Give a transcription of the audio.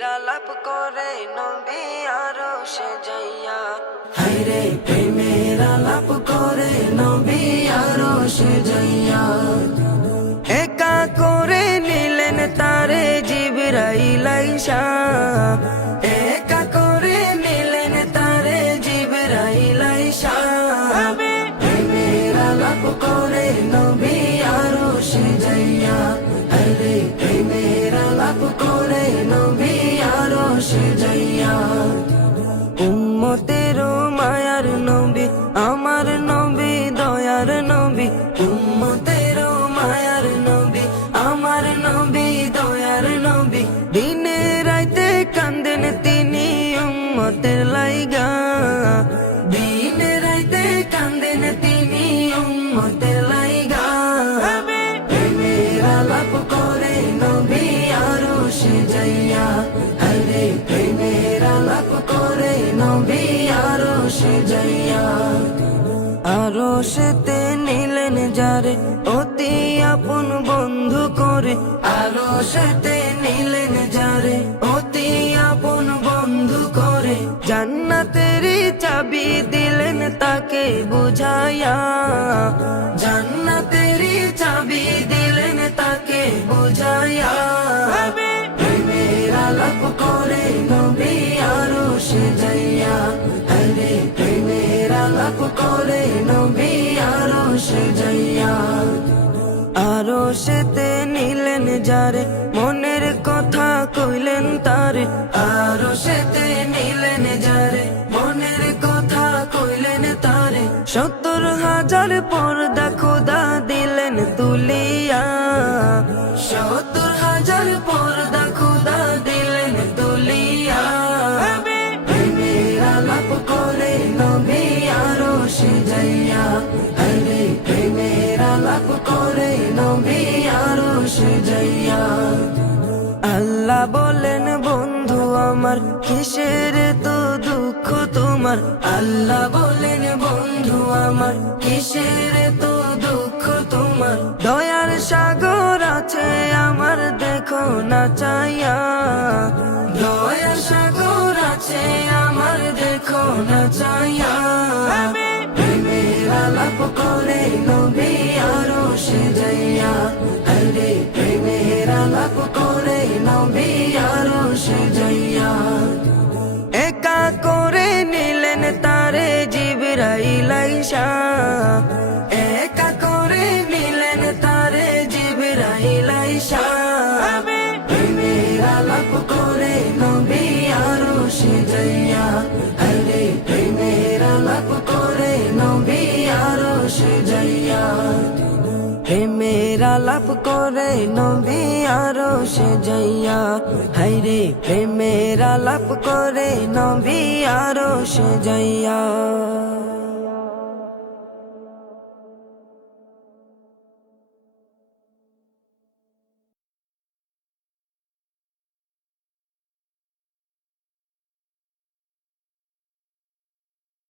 প্রেমের আলাপ করে নবী আরশে যাইয়া, হায়রে প্রেমের আলাপ করে নবী আরশে যাইয়া। একা করে নিলেন তারে জিবরাইল আইসা, একা করে নিলেন তারে জিবরাইল আইসা। প্রেমের আলাপ করে নবী আরশে যাইয়া, হায়রে প্রেমের আলাপ করে নবী আরশে যাইয়া। উম্মতের মায়ার নবী আমার নবী দয়ার নবী, উম্মতের মায়ার নবী আমার নবী দয়ার নবী। দিনে রাইতে কান্দেন তিনি উম্মতের লাইগা, দিনে রাইতে কান্দেন তিনি উম্মতের লাইগা। প্রেমের আলাপ করে নবী আরশে যাইয়া, হায়রে প্রেমের আলাপ করে নবী আরশে যাইয়া। আরশেতে নিলেন যারে অতি আপন বন্ধু করে, আরশেতে নিলেন যারে অতি আপন বন্ধু করে। জান্নাতেরই চাবি দিলেন তাকে বুঝাইয়া, জান্নাতেরই চাবি দিলেন তাকে বুঝাইয়া। প্রেমের আলাপ করে নবী আরশে যাইয়া, হায়রে প্রেমের আলাপ করে নবী আরশে যাইয়া। আরশেতে নিলেন যারে মনের কথা কইলেন তারে, আরশেতে নিলেন যারে মনের কথা কইলেন তারে। ৭০,০০০ পর্দা খোদা দিলেন তুলিয়া, ৭০,০০০ পর্দা খোদা দিলেন তুলিয়া। প্রেমের আলাপ করে নবী আরশে যাইয়া, হায়রে প্রেমের আলাপ করে নবী আরশে যাইয়া। আল্লাহ বলেন বন্ধু আমার কিসের তো দুঃখ তোমার, আল্লাহ বলেন বন্ধু আমার কিসের তো দুঃখ তোমার। দয়ার সাগর আছে আমার দেখো না চাইয়া, দয়ার সাগর আছে আমার দেখো না চাইয়া। প্রেমের আলাপ করে নবী আরশে যাইয়া, হায়রে প্রেমের আলাপ করে নবী আরশে যাইয়া। একা করে নিলেন তারে জিবরাইল আইসা, একা করে নিলেন তারে জিবরাইল আইসা। প্রেমের আলাপ করে নবী আরশে যাইয়া, হায়রে প্রেমের আলাপ করে নবী আরশে যাইয়া। প্রেমের আলাপ করে নবী আরশে যাইয়া, হায়রে প্রেমের আলাপ করে নবী আরশে যাইয়া।